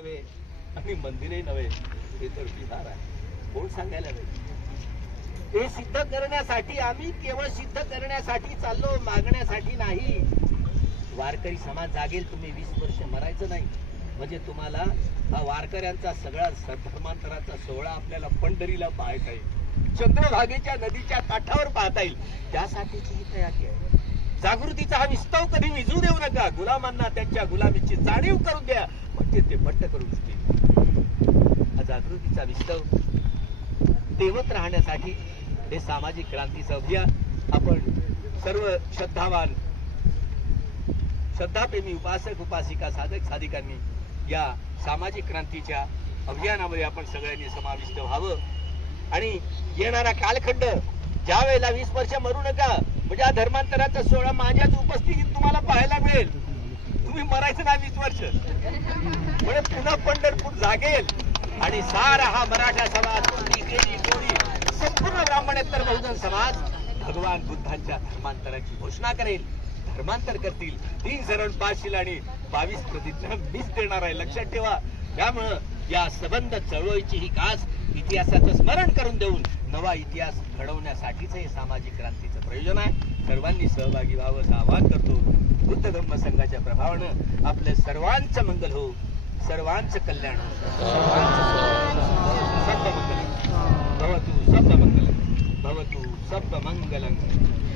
नव्हे आणि मंदिरही नव्हे हे तर विहार आहे कोण सांगायला पाहिजे हे सिद्ध करण्यासाठी आम्ही केवळ सिद्ध करण्यासाठी चाललो मागण्यासाठी नाही वारकरी समाज जागेल तुम्ही वीस वर्ष मरायचं नाही म्हणजे तुम्हाला हा वारकऱ्यांचा सगळा धर्मांतराचा सोहळा आपल्याला पंढरीला पाहता येईल चंद्रभागेच्या नदीच्या काठावर पाहता येईल त्यासाठीची ही तयारी आहे जागृतीचा हा विस्तव कधी विजू देऊ नका गुलामांना त्यांच्या गुलामीची जाणीव करून द्या ते पट्ट करून हा जागृतीचा विस्तव देवत राहण्यासाठी हे सामाजिक क्रांतीचं अभियान आपण सर्व श्रद्धावान श्रद्धाप्रेमी उपासक उपासिका साधक साधिकांनी या सामाजिक क्रांतीच्या अभियानामध्ये आपण सगळ्यांनी समाविष्ट व्हावं आणि येणारा कालखंड ज्या वेळेला वीस वर्ष मरू नका म्हणजे हा धर्मांतराचा सोहळा माझ्याच उपस्थितीत तुम्हाला पाहायला मिळेल तुम्ही मरायचं ना वीस वर्ष म्हणजे पुन्हा पंढरपूर जागेल आणि सारा हा मराठा समाज संपूर्ण ब्राह्मणेतर बहुजन समाज भगवान बुद्धांच्या धर्मांतराची घोषणा करेल धर्मांतर करतील तीन शरण पाचशील आणि बावीस प्रतिज्ञा मीच देणार आहे लक्षात ठेवा त्यामुळं या संबंध चळवळीची ही कास इतिहासाचं स्मरण करून देऊन नवा इतिहास घडवण्यासाठीच हे सामाजिक क्रांतीचं प्रयोजन सर्वांनी सहभागी व्हावं असं आवाहन करतो बुद्ध धम्म संघाच्या प्रभावानं आपलं सर्वांचं मंगल हो सर्वांचं कल्याण हो सप्त मंगल हो. भवतु सर्व भवतु मंगल